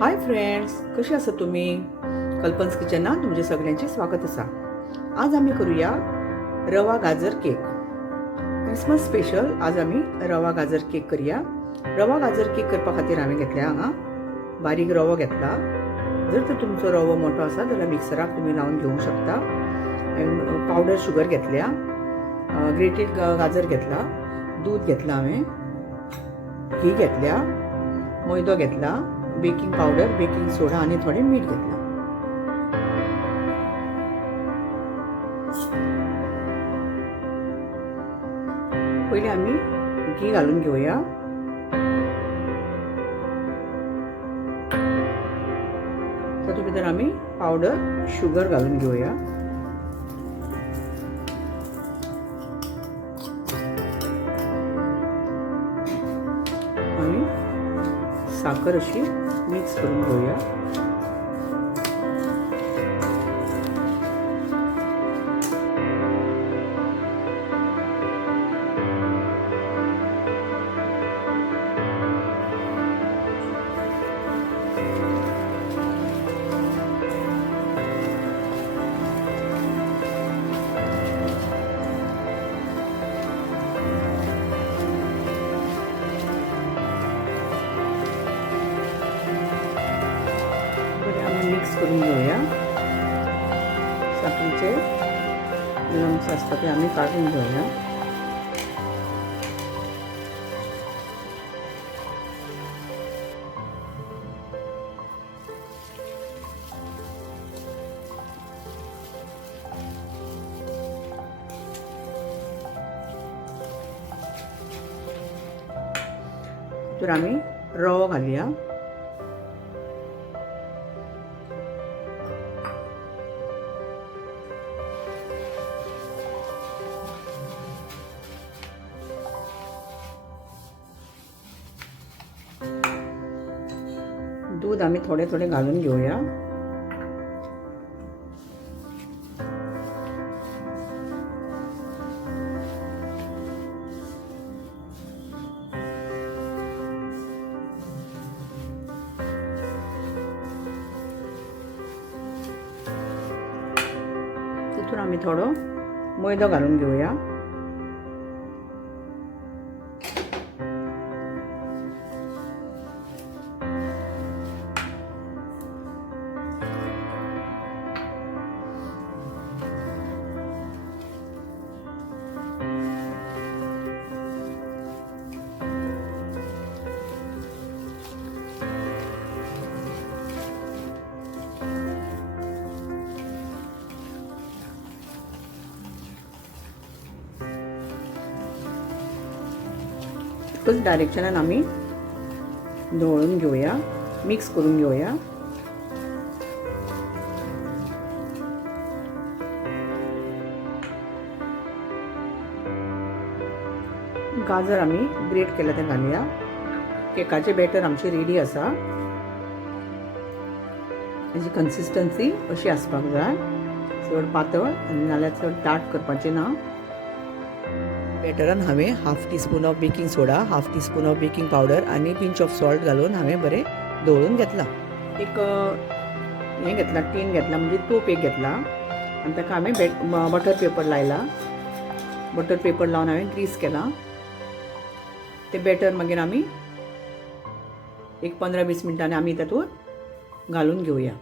Hi friends, कशी आसा तुम्ही? कल्पन्स किचनात तुमचे सगळ्यांचे स्वागत असा. आज आम्ही करूया रवा गाजर केक. क्रिसमस स्पेशल आज आम्ही रवा गाजर केक करूया. रवा गाजर केक करपा खातीर हांवें घेतल्या हांगा बारीक रवो घेतला. जर तर तुमचो रवो मोठो आसा जाल्यार मिक्सराक तुम्ही लावन घेवंक शकता. पावडर शुगर घेतल्या, ग्रेटेड गाजर घेतला, दूध घेतला, हांवें घी घेतल्या, मैदो घेतला, बेकिंग पावडर, बेकिंग सोडा आणि थोडे मीठ घेतला. पहिले आम्ही घी घालून घेऊया. तातूंत भितर आम्ही पावडर शुगर घालून घेऊया. आम्ही साखर अशी मिक्स करून घेऊया. मिक्स करून घेऊया. साखरेचे लम्स असतात ते आम्ही काढून घेऊया. तर आम्ही रवो घालूया. दूध आम्ही थोडे थोडे घालून घेऊया. तिथून आम्ही थोडं मैदा घालून घेऊया. एकच डायरेक्शनान आम्ही ढवळून घेऊया, मिक्स करून घेऊया. गाजर आम्ही ग्रेट केले ते घालूया. केकाचे बॅटर आमचे रेडी आसा. त्याची कन्सिस्टन्सी अशी आसपाक जाय. चड पातळ आनी नाल्यार चड दाट करपाचें ना. बॅटरान हांवें half teaspoon of baking soda, half teaspoon of baking powder आनी पिंच ऑफ सॉल्ट घालून हांवें बरें ढवळून घेतला. एक हें घेतला, टीन घेतला, म्हणजे तूप एक घेतला आनी ताका हांवें बटर पेपर लायला. बटर पेपर लावन हांवें ग्रीस केला. ते बॅटर मागीर आमी एक 15-20 मिनटांनी आमी तातूंत घालून घेवया.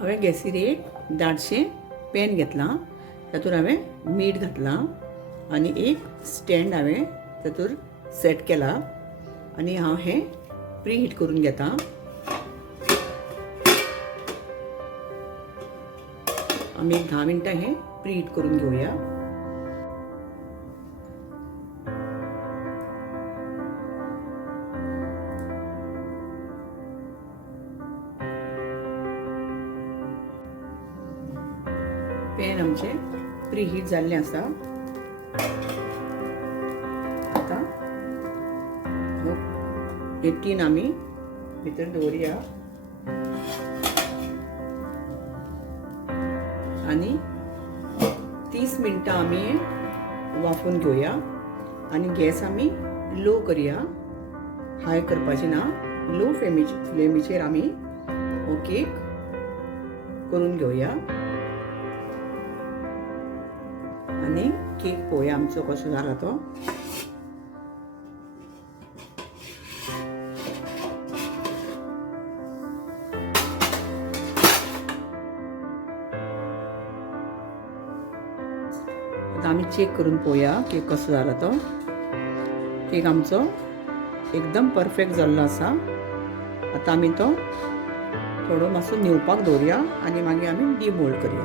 हांवें गॅसीर एक दाटशें पॅन घेतला. तातूंत हांवें मीठ घातलां आनी एक स्टँड हांवें तातूंत सेट केला आनी हांव हें प्री हीट करून घेता. आमी 10 मिनटां हें प्री हीट करून घेवया. पॅन आमचे प्री हीट जाल्लें आसा. आता हे टीन आमी भितर दवरया आणि 30 मिनटां आमी वाफून घेवया आणि गॅस आमी लो करया हाय करपाची ना, लो फ्लेमीचेर आमी हो केक करून घेवया आनी केक पळोवया आमचो कसो जाला तो. आमी चेक करून पळोवया केक कसो जाला तो. केक आमचो एकदम परफेक्ट जाल्लो आसा. आतां आमी तो थोडो मातसो न्हिवपाक दवरया आनी मागीर आमी डिमोल्ड करया.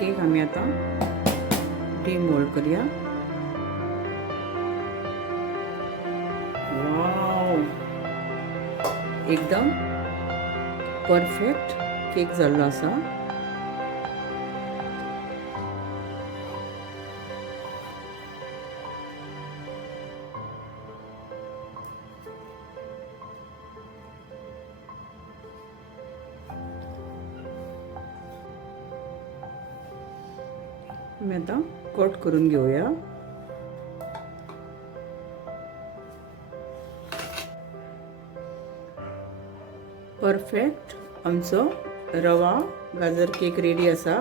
केक आमी आतां डिमोल्ड करया. वाव, एकदम परफेक्ट केक जाल्लो आसा. आमी आतां कट करून घेवया. परफेक्ट आमचो रवा गाजर केक रेडी आसा.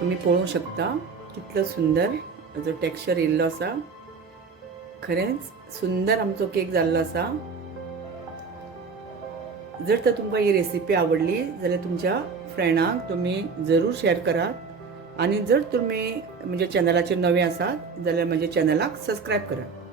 तुम्ही पळोवंक शकता कितलो सुंदर हाजो टेक्स्चर येयल्लो आसा. खरेंच सुंदर आमचो केक जाल्लो आसा. जर तर तुमकां ही रेसिपी आवडली जाल्यार तुमच्या फ्रेंडांक तुम्ही जरूर शेअर करात आणि जर तुम्ही म्हणजे चॅनलाचेर नवे आसात जाल्यार म्हज्या चॅनलाक सबस्क्रायब करात.